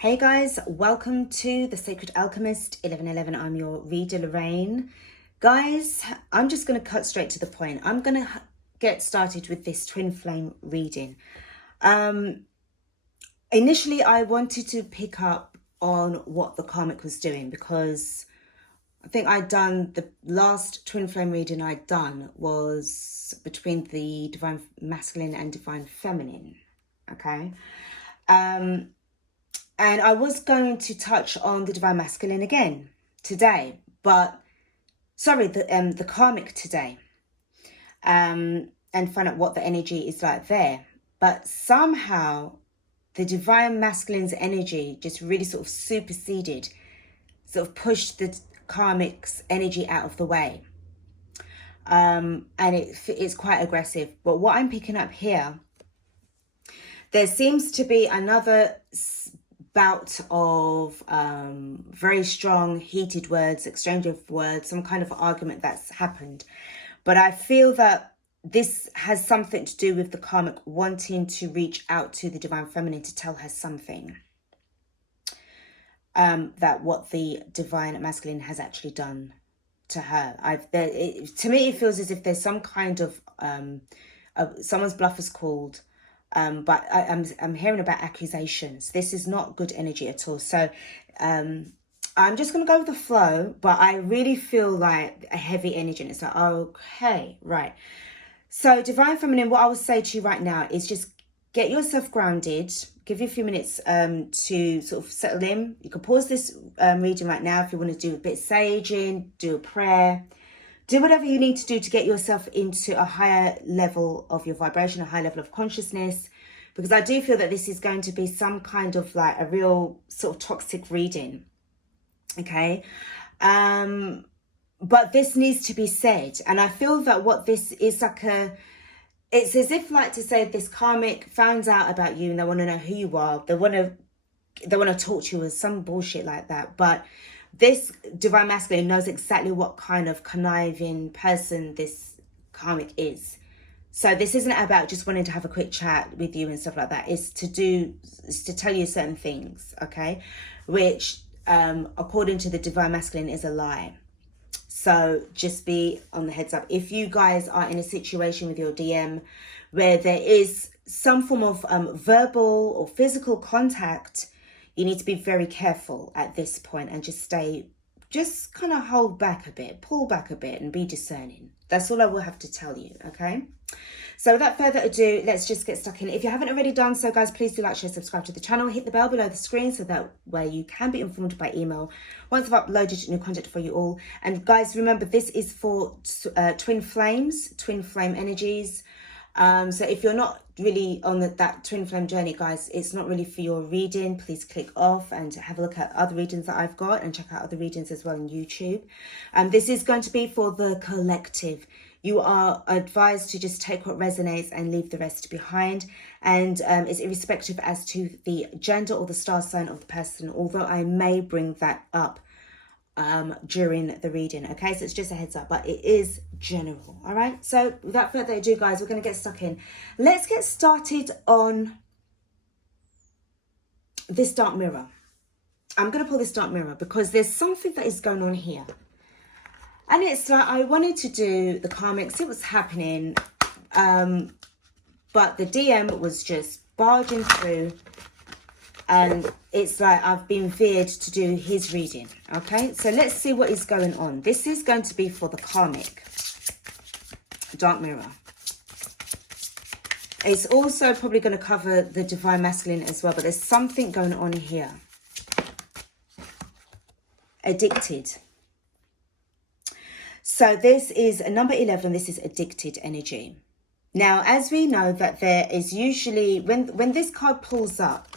Hey guys, welcome to the Sacred Alchemist 1111. I'm your reader, Lorraine. Guys, I'm just going to cut straight to the point. I'm going to get started with this twin flame reading. Initially, I wanted to pick up on what the Karmic was doing because I think I'd done the last twin flame reading I'd done was between the divine masculine and divine feminine. Okay. And I was going to touch on the divine masculine again today, but sorry, the karmic today, and find out what the energy is like there. But somehow the divine masculine's energy just really sort of superseded, sort of pushed the karmic's energy out of the way. And it's quite aggressive. But what I'm picking up here, there seems to be another bout of very strong heated words, exchange of words, some kind of argument that's happened. But I feel that this has something to do with the karmic wanting to reach out to the divine feminine to tell her something, that what the divine masculine has actually done to her. To me it feels as if there's some kind of someone's bluff is called. But I'm hearing about accusations. This is not good energy at all. So I'm just going to go with the flow, but I really feel like a heavy energy. And it's like, okay, right. So divine feminine, what I would say to you right now is just get yourself grounded. Give you a few minutes to sort of settle in. You can pause this reading right now if you want to do a bit of saging, do a prayer. Do whatever you need to do to get yourself into a higher level of your vibration, a higher level of consciousness, because I do feel that this is going to be some kind of like a real sort of toxic reading. Okay. But this needs to be said. And I feel that what this is like it's as if like to say this karmic finds out about you and they want to know who you are. They want to talk to you or some bullshit like that. But this divine masculine knows exactly what kind of conniving person this karmic is. So this isn't about just wanting to have a quick chat with you and stuff like that. It's to tell you certain things, okay? Which, according to the divine masculine, is a lie. So just be on the heads up. If you guys are in a situation with your DM where there is some form of verbal or physical contact, you need to be very careful at this point and just kind of hold back a bit, pull back a bit and be discerning. That's all I will have to tell you, okay? So without further ado, let's just get stuck in. If you haven't already done so, guys, please do like, share, subscribe to the channel. Hit the bell below the screen so that way you can be informed by email once I've uploaded new content for you all. And guys, remember, this is for twin flames, twin flame energies. So if you're not really on that twin flame journey, guys, it's not really for your reading. Please click off and have a look at other readings that I've got and check out other readings as well on YouTube. This is going to be for the collective. You are advised to just take what resonates and leave the rest behind. And it's irrespective as to the gender or the star sign of the person, although I may bring that up during the reading. Okay, so it's just a heads up, but it is general. All right, so without further ado, guys, we're going to get stuck in. Let's get started on this dark mirror. I'm going to pull this dark mirror because there's something that is going on here. And it's like I wanted to do the karmic, see what's happening, but the DM was just barging through. And it's like I've been veered to do his reading. Okay, so let's see what is going on. This is going to be for the karmic dark mirror. It's also probably going to cover the divine masculine as well, but there's something going on here. Addicted. So this is number 11. This is addicted energy. Now, as we know that there is usually, when this card pulls up,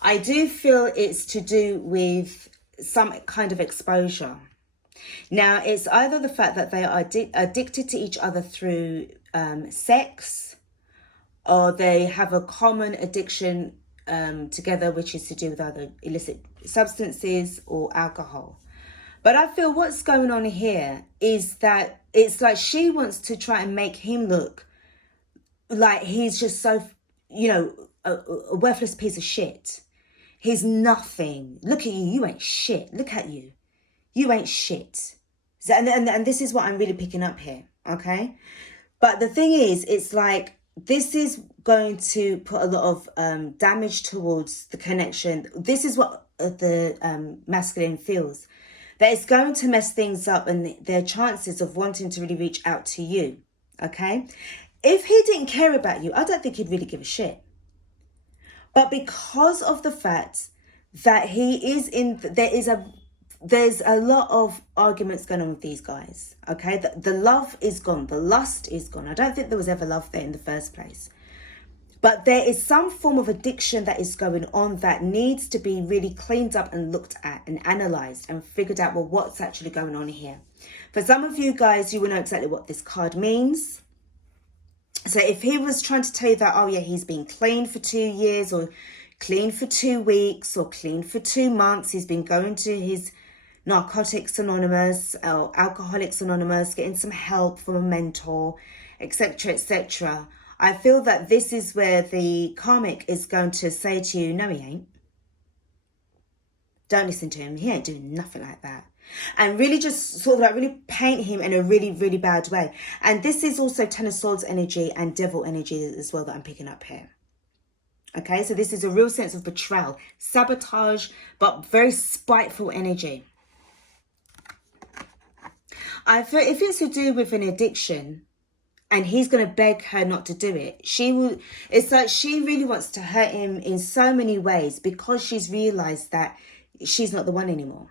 I do feel it's to do with some kind of exposure. Now, it's either the fact that they are addicted to each other through sex, or they have a common addiction together, which is to do with either illicit substances or alcohol. But I feel what's going on here is that it's like she wants to try and make him look like he's just so, you know, a worthless piece of shit. He's nothing. Look at you. You ain't shit. Look at you. You ain't shit. So, and this is what I'm really picking up here. Okay. But the thing is, it's like, this is going to put a lot of damage towards the connection. This is what the masculine feels. That it's going to mess things up and their chances of wanting to really reach out to you. Okay. If he didn't care about you, I don't think he'd really give a shit. But because of the fact that he is in, there's a lot of arguments going on with these guys. Okay. The love is gone. The lust is gone. I don't think there was ever love there in the first place. But there is some form of addiction that is going on that needs to be really cleaned up and looked at and analysed and figured out, well, what's actually going on here. For some of you guys, you will know exactly what this card means. So if he was trying to tell you that, oh yeah, he's been clean for 2 years or clean for 2 weeks or clean for 2 months. He's been going to his Narcotics Anonymous or Alcoholics Anonymous, getting some help from a mentor, etc., etc. I feel that this is where the karmic is going to say to you, no, he ain't. Don't listen to him. He ain't doing nothing like that. And really just sort of like really paint him in a really, really bad way. And this is also Ten of Swords energy and Devil energy as well that I'm picking up here. Okay, so this is a real sense of betrayal, sabotage, but very spiteful energy. I feel if it's to do with an addiction, and he's going to beg her not to do it, it's like she really wants to hurt him in so many ways because she's realized that she's not the one anymore.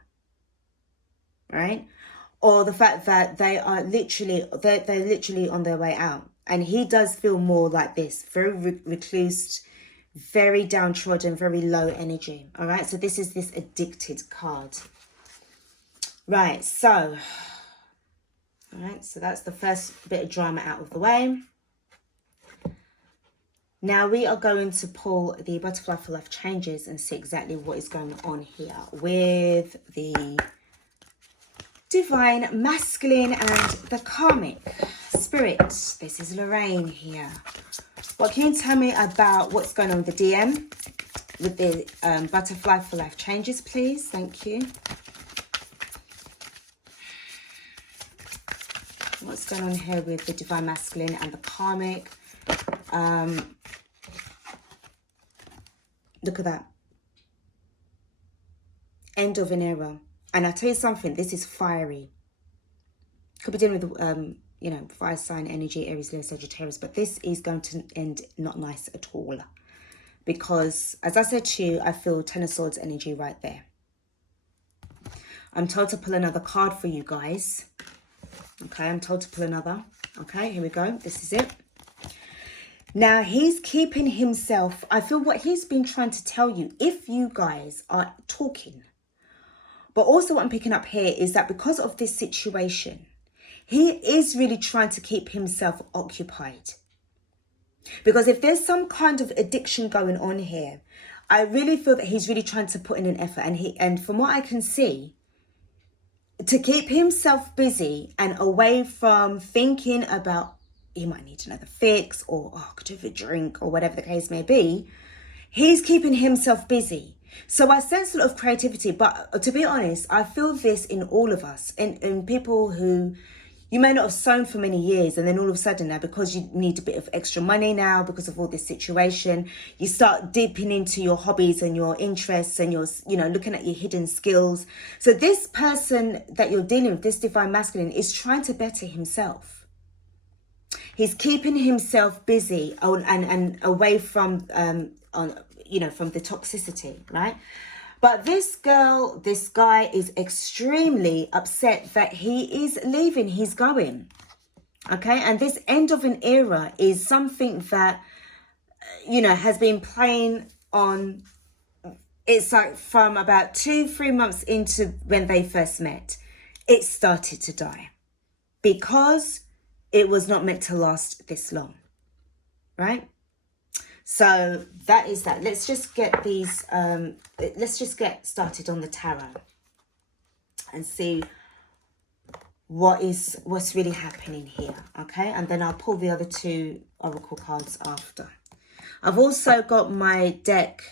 Right? Or the fact that they are literally, they're literally on their way out. And he does feel more like this, very recluse, very downtrodden, very low energy. All right? So this is this addicted card. Right, so... all right, so that's the first bit of drama out of the way. Now we are going to pull the Butterfly for Life changes and see exactly what is going on here with the Divine Masculine and the Karmic Spirit. This is Lorraine here. What can you tell me about what's going on with the DM with the Butterfly for Life changes, please? Thank you. What's going on here with the Divine Masculine and the Karmic? Look at that. End of an era. And I'll tell you something, this is fiery. Could be dealing with, you know, fire sign energy, Aries, Leo, Sagittarius. But this is going to end not nice at all. Because, as I said to you, I feel Ten of Swords energy right there. I'm told to pull another card for you guys. Okay, I'm told to pull another. Okay, here we go. This is it. Now, he's keeping himself... I feel what he's been trying to tell you, if you guys are talking. But also what I'm picking up here is that because of this situation, he is really trying to keep himself occupied. Because if there's some kind of addiction going on here, I really feel that he's really trying to put in an effort. And from what I can see, to keep himself busy and away from thinking about he might need another fix or could have a drink or whatever the case may be, he's keeping himself busy. So I sense a lot of creativity, but to be honest, I feel this in all of us, in people who you may not have sown for many years, and then all of a sudden now, because you need a bit of extra money now because of all this situation, you start dipping into your hobbies and your interests and your, you know, looking at your hidden skills. So this person that you're dealing with, this Divine Masculine, is trying to better himself. He's keeping himself busy and away from, you know, from the toxicity, right? But this guy is extremely upset that he is leaving, he's going. Okay, and this end of an era is something that, you know, has been playing on, it's like from about 2-3 months into when they first met, it started to die. Because it was not meant to last this long, right? So that is that. Let's just get these, let's just get started on the tarot and see what's really happening here, okay? And then I'll pull the other 2 oracle cards after. I've also got my deck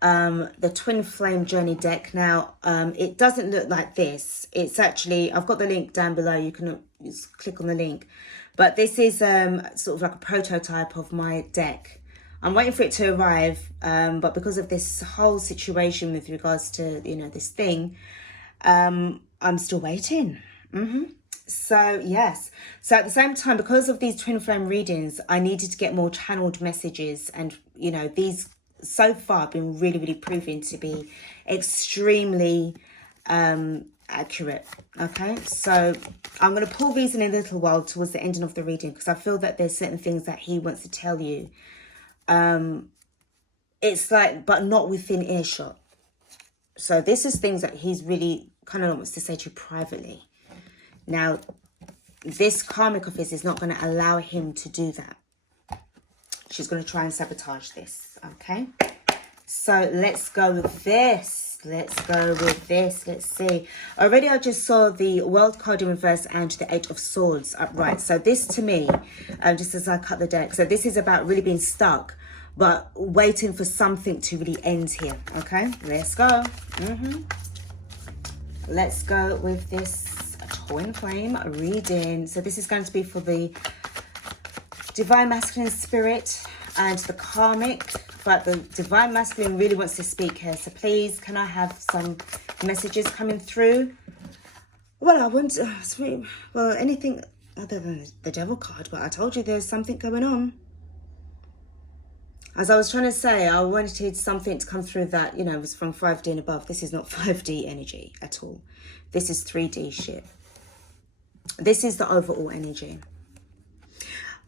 the twin flame journey deck. Now, it doesn't look like this. It's actually, I've got the link down below. You can just click on the link. But this is sort of like a prototype of my deck. I'm waiting for it to arrive, but because of this whole situation with regards to, you know, this thing, I'm still waiting. So, yes. So, at the same time, because of these twin flame readings, I needed to get more channeled messages. And, you know, these so far have been really, really proving to be extremely accurate. Okay, so I'm going to pull these in a little while towards the ending of the reading, because I feel that there's certain things that he wants to tell you. It's like, but not within earshot. So this is things that he's really kind of wants to say to you privately. Now, this karmic of his is not going to allow him to do that. She's going to try and sabotage this. Okay, so let's go with this. Let's go with this. Let's see. Already I just saw the World card in reverse and the Eight of Swords upright. So this to me, just as I cut the deck, so this is about really being stuck, but waiting for something to really end here. Okay, let's go. Let's go with this twin flame reading. So this is going to be for the divine masculine spirit and the karmic, but the divine masculine really wants to speak here. So please, can I have some messages coming through? Well, I want well, anything other than the devil card, but I told you there's something going on. As I was trying to say, I wanted something to come through that, you know, was from 5D and above. This is not 5D energy at all. This is 3D shit. This is the overall energy.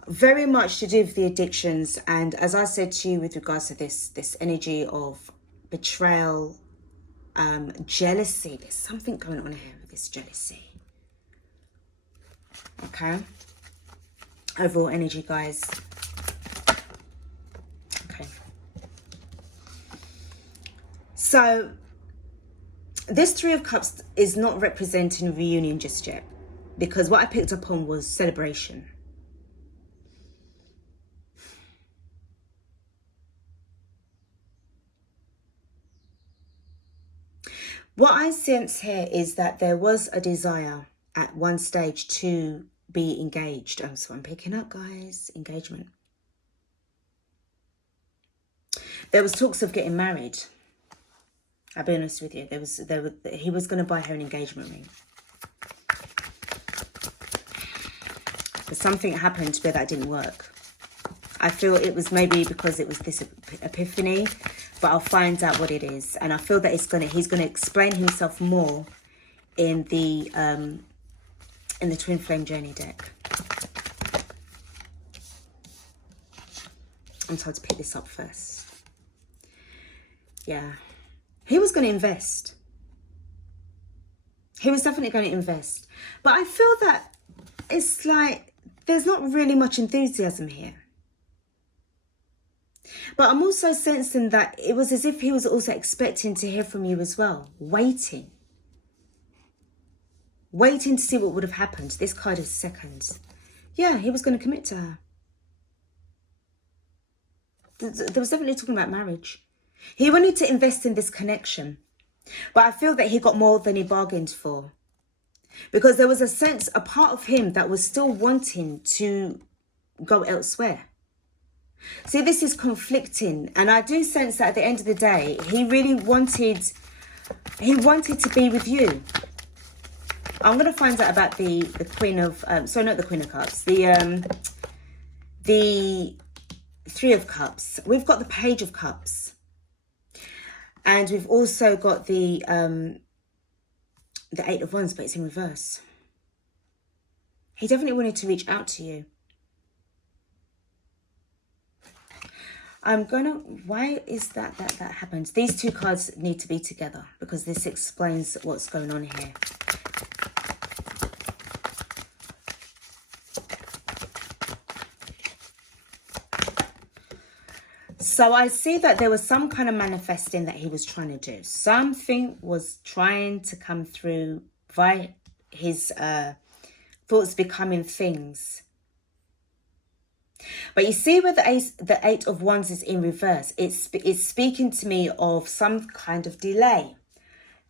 Very much to do with the addictions. And as I said to you with regards to this energy of betrayal, jealousy. There's something going on here with this jealousy. Okay. Overall energy, guys. Okay. So, this Three of Cups is not representing reunion just yet. Because what I picked up on was celebration. What I sense here is that there was a desire at one stage to be engaged. So I'm picking up, guys, engagement. There was talks of getting married. I'll be honest with you. He was going to buy her an engagement ring. But something happened where that didn't work. I feel it was maybe because it was this epiphany, but I'll find out what it is. And I feel that he's gonna explain himself more in the twin flame journey deck. I'm told to pick this up first. Yeah, he was going to invest. He was definitely going to invest, but I feel that it's like there's not really much enthusiasm here. But I'm also sensing that it was as if he was also expecting to hear from you as well. Waiting. Waiting to see what would have happened. This card is seconds. Yeah, he was going to commit to her. There was definitely talking about marriage. He wanted to invest in this connection. But I feel that he got more than he bargained for. Because there was a part of him that was still wanting to go elsewhere. See, this is conflicting. And I do sense that at the end of the day, he really wanted to be with you. I'm going to find out about the Queen of, sorry, not the Queen of Cups, the Three of Cups. We've got the Page of Cups. And we've also got the Eight of Wands, but it's in reverse. He definitely wanted to reach out to you. Why is that happens? These two cards need to be together because this explains what's going on here. So I see that there was some kind of manifesting that he was trying to do. Something was trying to come through via his thoughts becoming things. But you see where the Eight of Wands is in reverse. It's speaking to me of some kind of delay.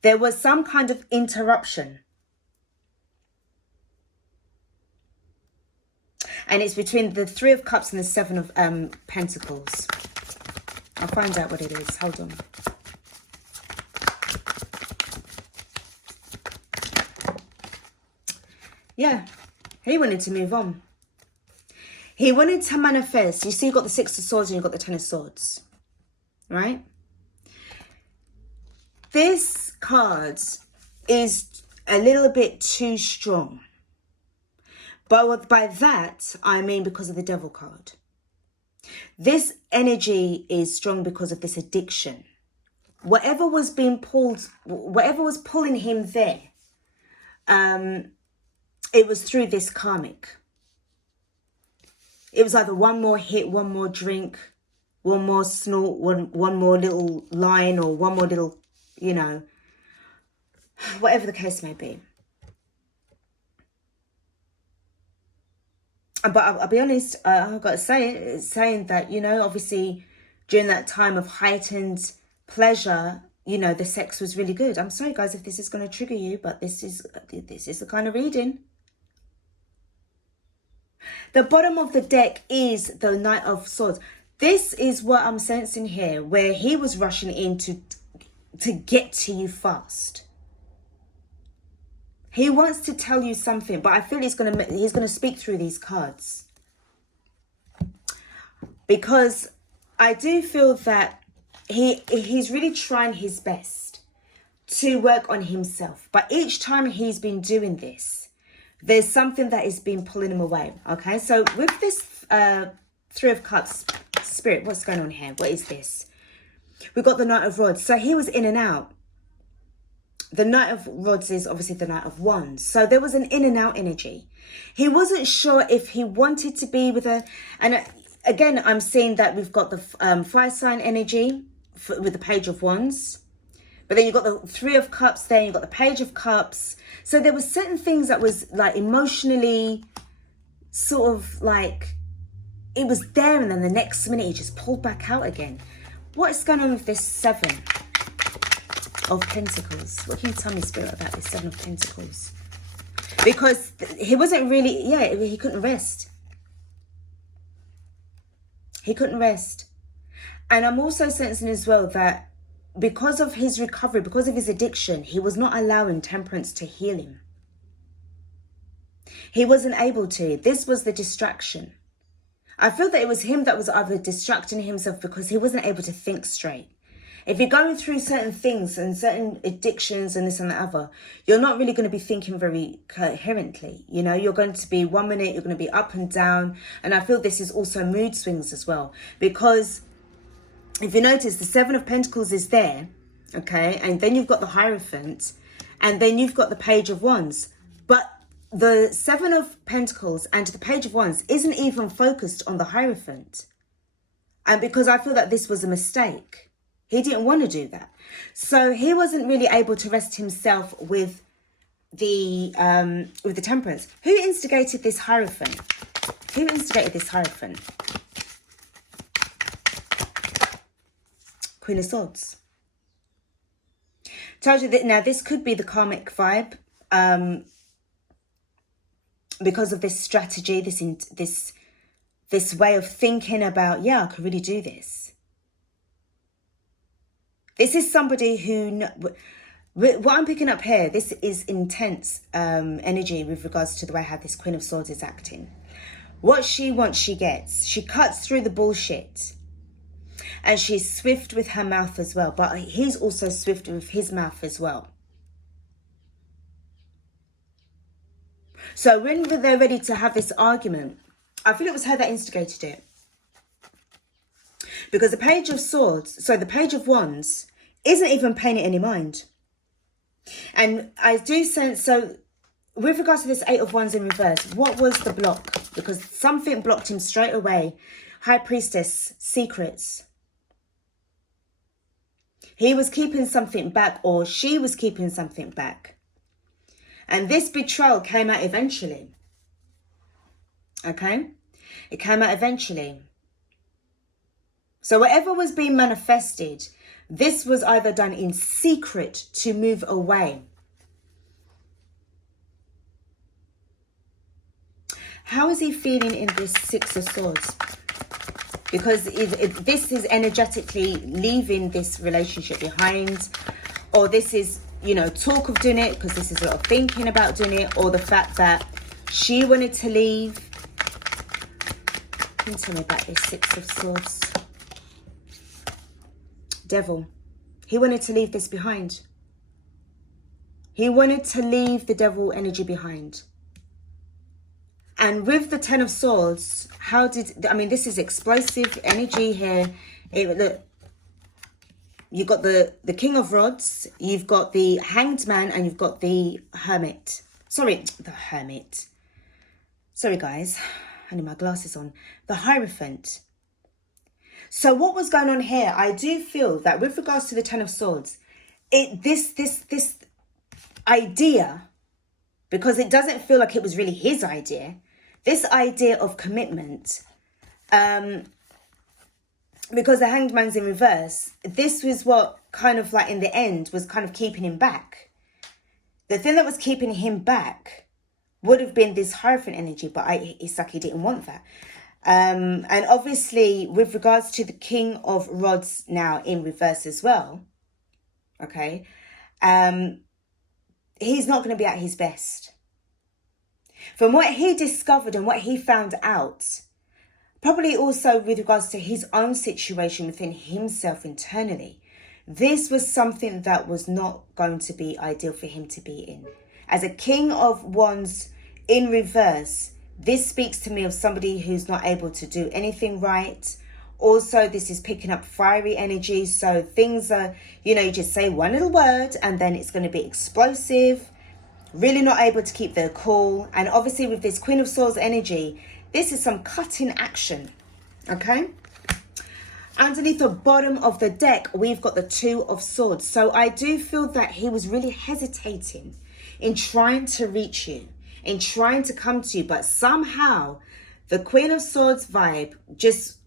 There was some kind of interruption. And it's between the Three of Cups and the Seven of Pentacles. I'll find out what it is. Hold on. Yeah, he wanted to move on. He wanted to manifest. You see, you've got the Six of Swords and you've got the Ten of Swords. Right? This card is a little bit too strong. But by that, I mean because of the Devil card. This energy is strong because of this addiction. Whatever was being pulled, whatever was pulling him there, it was through this karmic. It was either one more hit, one more drink, one more snort, one more little line, or one more little, you know, whatever the case may be. But I'll be honest, I've got to say it, it's saying that, you know, obviously during that time of heightened pleasure, you know, the sex was really good. I'm sorry, guys, if this is going to trigger you, but this is the kind of reading. The bottom of the deck is the Knight of Swords. This is what I'm sensing here, where he was rushing in to get to you fast. He wants to tell you something, but I feel he's gonna speak through these cards. Because I do feel that he's really trying his best to work on himself. But each time he's been doing this, there's something that is been pulling him away. Okay, so with this Three of Cups, Spirit, what's going on here? What is this? We've got the Knight of Rods. So he was in and out. The Knight of Rods is obviously the Knight of Wands. So there was an in and out energy. He wasn't sure if he wanted to be with her. And again, I'm seeing that we've got the fire sign energy with the Page of Wands. But then you've got the Three of Cups there. You've got the Page of Cups. So there was certain things that was like emotionally sort of like, it was there. And then the next minute he just pulled back out again. What is going on with this Seven of Pentacles? What can you tell me, Spirit, about this Seven of Pentacles? Because he wasn't really, he couldn't rest. He couldn't rest. And I'm also sensing as well that because of his recovery, because of his addiction, he was not allowing temperance to heal him. He wasn't able to. This was the distraction. I feel that it was him that was either distracting himself because he wasn't able to think straight. If you're going through certain things and certain addictions and this and that other, you're not really going to be thinking very coherently. You know, you're going to be 1 minute, you're going to be up and down. And I feel this is also mood swings as well. Because if you notice, the Seven of Pentacles is there, okay? And then you've got the Hierophant. And then you've got the Page of Wands. But the Seven of Pentacles and the Page of Wands isn't even focused on the Hierophant. And because I feel that this was a mistake. He didn't want to do that. So he wasn't really able to rest himself with the temperance. Who instigated this Hierophant? Who instigated this Hierophant? Queen of Swords. Told you that now this could be the karmic vibe. Because of this strategy, this way of thinking about, yeah, I could really do this. This is somebody who, what I'm picking up here, this is intense energy with regards to the way how this Queen of Swords is acting. What she wants, she gets. She cuts through the bullshit. And she's swift with her mouth as well. But he's also swift with his mouth as well. So when they're ready to have this argument, I feel it was her that instigated it. Because the Page of Swords, so the Page of Wands, isn't even paying it any mind. And I do sense, so with regards to this Eight of Wands in reverse, what was the block? Because something blocked him straight away. High Priestess, secrets. He was keeping something back, or she was keeping something back. And this betrayal came out eventually. Okay? It came out eventually. So whatever was being manifested, this was either done in secret to move away. How is he feeling in this Six of Swords? Because if this is energetically leaving this relationship behind, or this is, you know, talk of doing it, because this is a lot of thinking about doing it, or the fact that she wanted to leave. Can you tell me about this Six of Swords? Devil. He wanted to leave this behind. He wanted to leave the devil energy behind. And with the Ten of Swords, this is explosive energy here. Look, you've got the King of Rods, you've got the Hanged Man, and you've got the Hermit. Sorry, the Hermit. Sorry, guys. I need my glasses on. The Hierophant. So what was going on here? I do feel that with regards to the Ten of Swords, this idea, because it doesn't feel like it was really his idea, this idea of commitment, because the Hanged Man's in reverse, this was what kind of like in the end was kind of keeping him back. The thing that was keeping him back would have been this Hierophant energy, but it's like he didn't want that. And obviously with regards to the King of Rods now in reverse as well, okay, he's not going to be at his best. From what he discovered and what he found out, probably also with regards to his own situation within himself internally, this was something that was not going to be ideal for him to be in. As a King of Wands in reverse, this speaks to me of somebody who's not able to do anything right. Also, this is picking up fiery energy. So things are, you know, you just say one little word and then it's going to be explosive. Really not able to keep their cool. And obviously with this Queen of Swords energy, this is some cutting action. Okay. Underneath the bottom of the deck, we've got the Two of Swords. So I do feel that he was really hesitating in trying to reach you, in trying to come to you, but somehow the Queen of Swords vibe just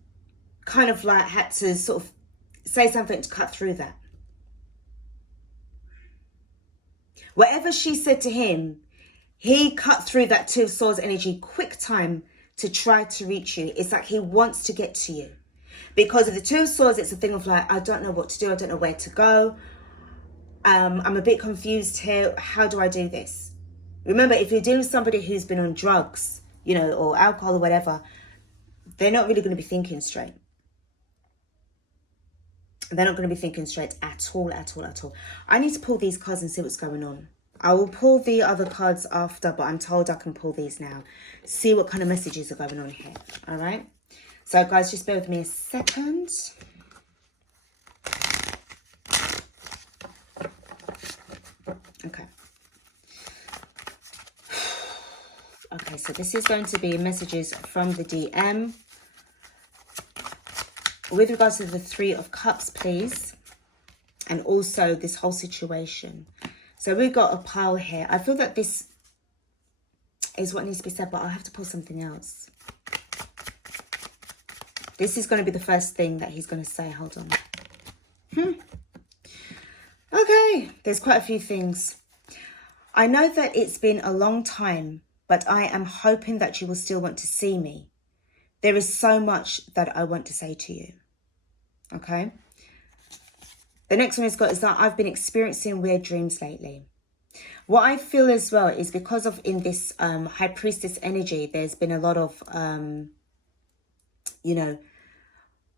kind of like had to sort of say something to cut through that. Whatever she said to him, he cut through that Two of Swords energy quick time to try to reach you. It's like he wants to get to you. Because of the Two of Swords, it's a thing of like, I don't know what to do. I don't know where to go. I'm a bit confused here. How do I do this? Remember, if you're dealing with somebody who's been on drugs, you know, or alcohol or whatever, they're not really going to be thinking straight. They're not going to be thinking straight at all, at all, at all. I need to pull these cards and see what's going on. I will pull the other cards after, but I'm told I can pull these now. See what kind of messages are going on here. All right. So, guys, just bear with me a second. Okay. Okay, so this is going to be messages from the DM. With regards to the Three of Cups, please. And also this whole situation. So we've got a pile here. I feel that this is what needs to be said, but I'll have to pull something else. This is going to be the first thing that he's going to say. Hold on. Okay, there's quite a few things. I know that it's been a long time, but I am hoping that you will still want to see me. There is so much that I want to say to you. Okay. The next one is that I've been experiencing weird dreams lately. What I feel as well is because of in this High Priestess energy, there's been a lot of, you know,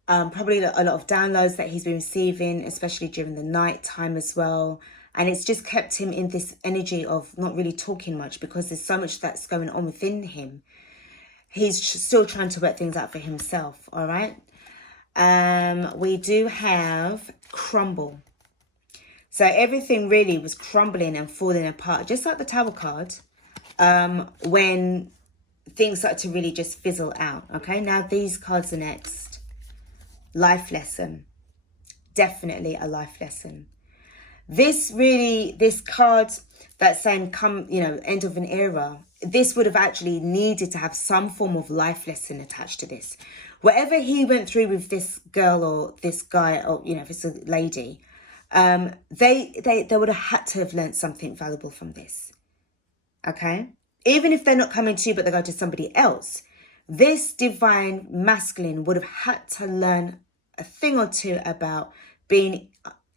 probably a lot of downloads that he's been receiving, especially during the night time as well. And it's just kept him in this energy of not really talking much because there's so much that's going on within him. He's still trying to work things out for himself, all right? We do have crumble. So everything really was crumbling and falling apart, just like the Tower card, when things start to really just fizzle out, okay? Now these cards are next. Life lesson. Definitely a life lesson. This card that's saying come, end of an era, this would have actually needed to have some form of life lesson attached to this. Whatever he went through with this girl or this guy, or, if it's a lady, they would have had to have learned something valuable from this. Okay? Even if they're not coming to you, but they go to somebody else, this divine masculine would have had to learn a thing or two about being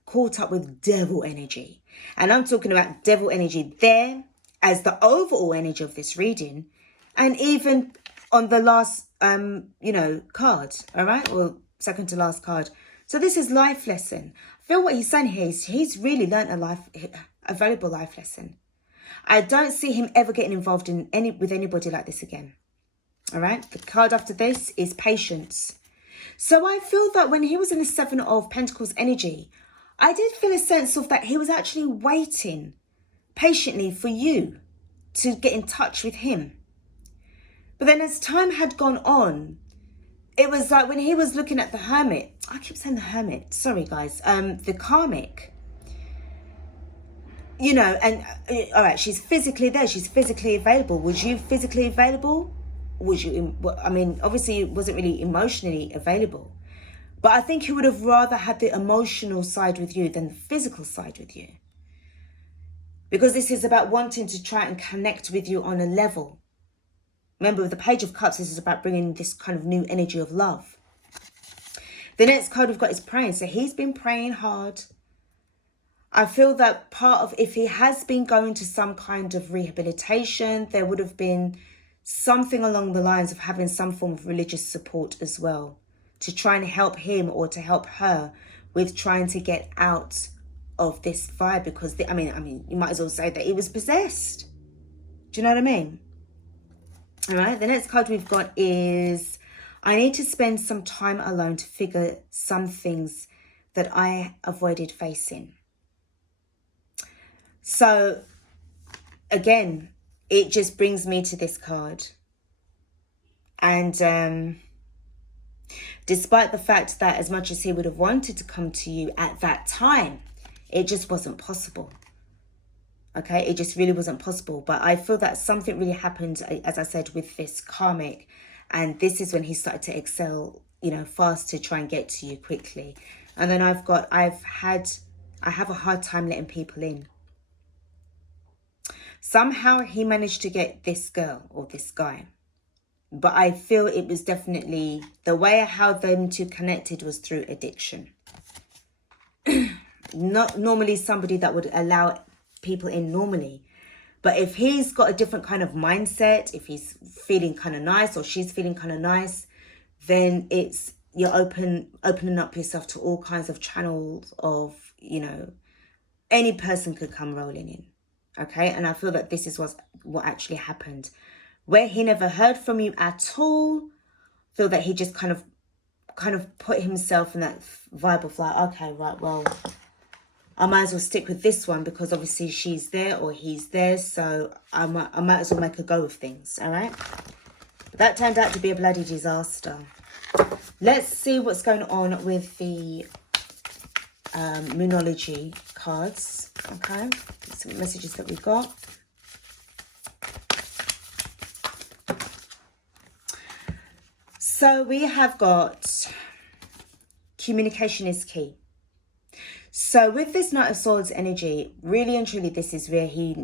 caught up with devil energy. And I'm talking about devil energy there as the overall energy of this reading, and even on the last, card, all right? Or second to last card. So this is life lesson. I feel what he's saying here is he's really learned a valuable life lesson. I don't see him ever getting involved with anybody like this again. All right? The card after this is patience. So I feel that when he was in the Seven of Pentacles energy, I did feel a sense of that he was actually waiting patiently for you to get in touch with him. But then as time had gone on, it was like when he was looking at the Hermit. I keep saying the Hermit. Sorry, guys. The Karmic. And all right, she's physically there. She's physically available. Was you physically available? Was you? Obviously, it wasn't really emotionally available. But I think he would have rather had the emotional side with you than the physical side with you. Because this is about wanting to try and connect with you on a level. Remember, with the Page of Cups, this is about bringing this kind of new energy of love. The next card we've got is praying. So he's been praying hard. I feel that part of, if he has been going to some kind of rehabilitation, there would have been something along the lines of having some form of religious support as well, to try and help him or to help her with trying to get out of this vibe. Because, you might as well say that he was possessed. Do you know what I mean? All right, the next card we've got is, I need to spend some time alone to figure some things that I avoided facing. So, again, it just brings me to this card. And despite the fact that as much as he would have wanted to come to you at that time, it just wasn't possible. Okay, it just really wasn't possible. But I feel that something really happened, as I said, with this Karmic. And this is when he started to excel, fast to try and get to you quickly. And then I have a hard time letting people in. Somehow he managed to get this girl or this guy. But I feel it was definitely, the way how them two connected was through addiction. Not normally somebody that would allow people in normally. But if he's got a different kind of mindset, if he's feeling kind of nice or she's feeling kind of nice, then you're opening up yourself to all kinds of channels of, any person could come rolling in. Okay, and I feel that this is what actually happened. Where he never heard from you at all, feel that he just kind of put himself in that vibe of like, okay, right, well, I might as well stick with this one because obviously she's there or he's there, so I might as well make a go of things, all right? But that turned out to be a bloody disaster. Let's see what's going on with the Moonology cards, okay? Some messages that we got. So we have got communication is key. So with this Knight of Swords energy, really and truly, this is where he,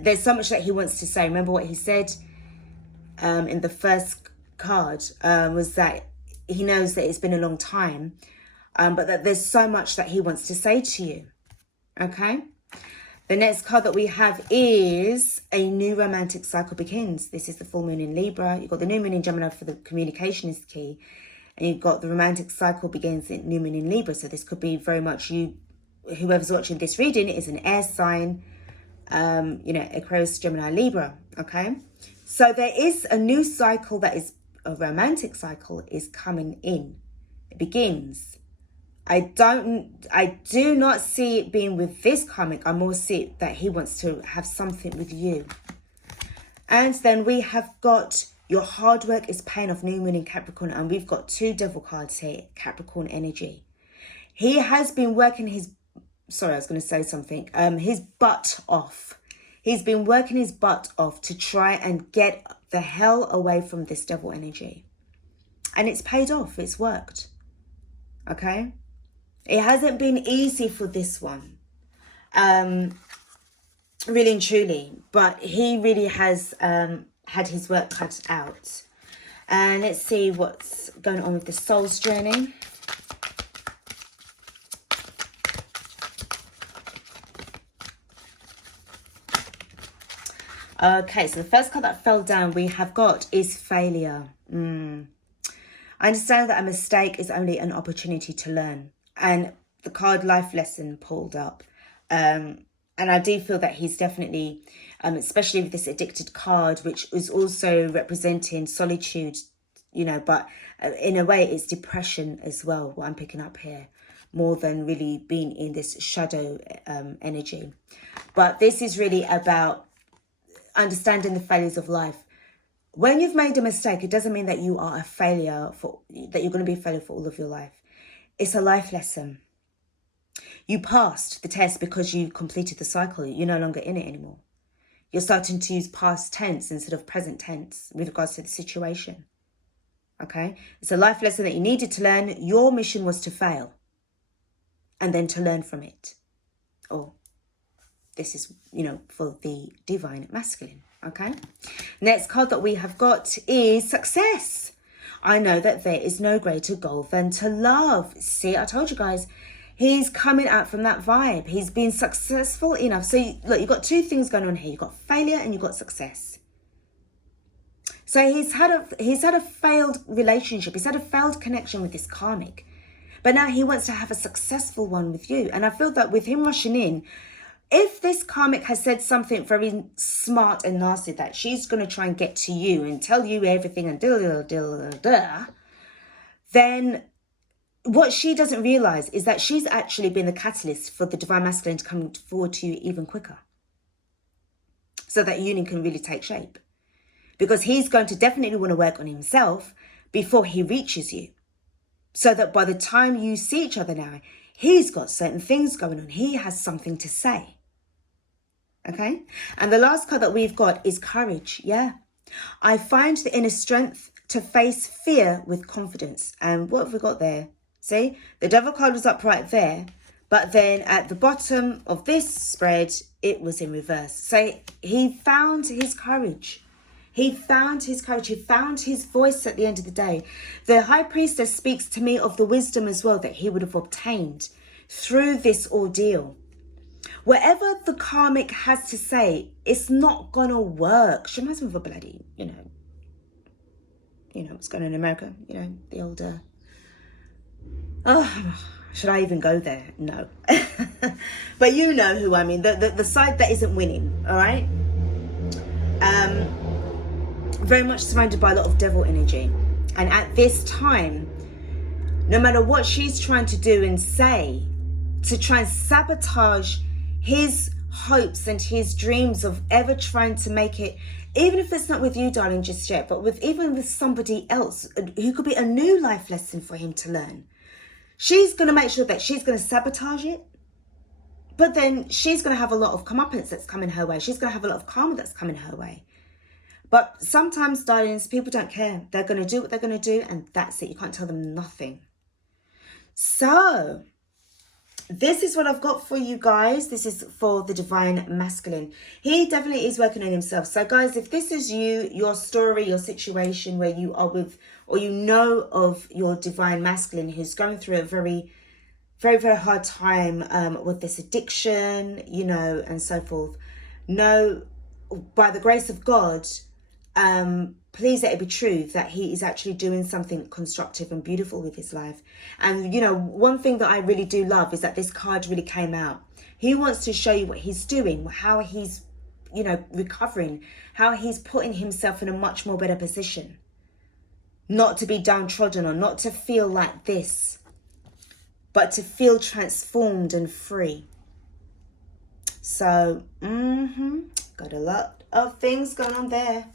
there's so much that he wants to say. Remember what he said in the first card was that he knows that it's been a long time, but that there's so much that he wants to say to you, okay? The next card that we have is a new romantic cycle begins. This is the full moon in Libra. You've got the new moon in Gemini for the communication is key. And you've got the romantic cycle begins in new moon in Libra. So this could be very much you, whoever's watching this reading is an air sign, Aquarius, Gemini, Libra, okay? So there is a new cycle that is a romantic cycle is coming in. It begins. I do not see it being with this Karmic. I more see it that he wants to have something with you. And then we have got your hard work is paying off, new moon in Capricorn. And we've got two devil cards here, Capricorn energy. He has been working his sorry, I was going to say something. His butt off. He's been working his butt off to try and get the hell away from this devil energy. And it's paid off. It's worked. Okay? It hasn't been easy for this one. Really and truly. But he really has had his work cut out. And let's see what's going on with the soul's journey. Okay, so the first card that fell down we have got is failure. I understand that a mistake is only an opportunity to learn. And the card life lesson pulled up. And I do feel that he's definitely, especially with this addicted card, which is also representing solitude, you know, but in a way it's depression as well, what I'm picking up here, more than really being in this shadow energy. But this is really about understanding the failures of life. When you've made a mistake, it doesn't mean that you are a failure, that you're going to be a failure for all of your life. It's a life lesson. You passed the test because you completed the cycle. You're no longer in it anymore. You're starting to use past tense instead of present tense with regards to the situation. Okay? It's a life lesson that you needed to learn. Your mission was to fail and then to learn from it. Or this is, you know, for the divine masculine. Okay? Next card that we have got is success. I know that there is no greater goal than to love. See, I told you guys, he's coming out from that vibe. He's been successful enough. So look, you've got two things going on here. You've got failure and you've got success. So he's had a failed relationship. He's had a failed connection with this karmic. But now he wants to have a successful one with you. And I feel that with him rushing in, if this karmic has said something very smart and nasty that she's going to try and get to you and tell you everything and then what she doesn't realize is that she's actually been the catalyst for the divine masculine to come forward to you even quicker. So that union can really take shape. Because he's going to definitely want to work on himself before he reaches you. So that by the time you see each other now, he's got certain things going on. He has something to say. Okay? And the last card that we've got is courage. Yeah. I find the inner strength to face fear with confidence. And what have we got there? See? The devil card was up right there. But then at the bottom of this spread, it was in reverse. So he found his courage. He found his courage. He found his voice at the end of the day. The high priestess speaks to me of the wisdom as well that he would have obtained through this ordeal. Whatever the karmic has to say, it's not going to work. She reminds me of a bloody, you know what's going on in America, you know, the older. Oh, should I even go there? No. But you know who I mean, the side that isn't winning, all right? Very much surrounded by a lot of devil energy. And at this time, no matter what she's trying to do and say, to try and sabotage his hopes and his dreams of ever trying to make it, even if it's not with you, darling, just yet, but even with somebody else who could be a new life lesson for him to learn. She's going to make sure that she's going to sabotage it. But then she's going to have a lot of comeuppance that's coming her way. She's going to have a lot of karma that's coming her way. But sometimes, darlings, people don't care. They're going to do what they're going to do, and that's it. You can't tell them nothing. So, this is what I've got for you guys. This is for the divine masculine. He definitely is working on himself. So, guys, if this is you, your story, your situation where you are with, or you know of your divine masculine who's going through a very, very, very hard time with this addiction, you know, and so forth. Know, by the grace of God, please let it be true that he is actually doing something constructive and beautiful with his life. And, you know, one thing that I really do love is that this card really came out. He wants to show you what he's doing, how he's, you know, recovering, how he's putting himself in a much more better position. Not to be downtrodden or not to feel like this, but to feel transformed and free. So, got a lot of things going on there.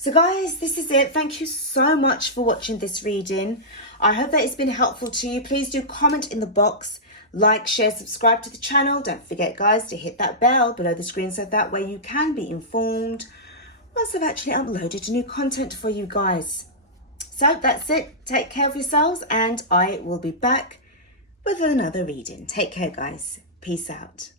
So guys, this is it. Thank you so much for watching this reading. I hope that it's been helpful to you. Please do comment in the box. Like, share, subscribe to the channel. Don't forget, guys, to hit that bell below the screen so that way you can be informed once I've actually uploaded new content for you guys. So that's it. Take care of yourselves, and I will be back with another reading. Take care, guys. Peace out.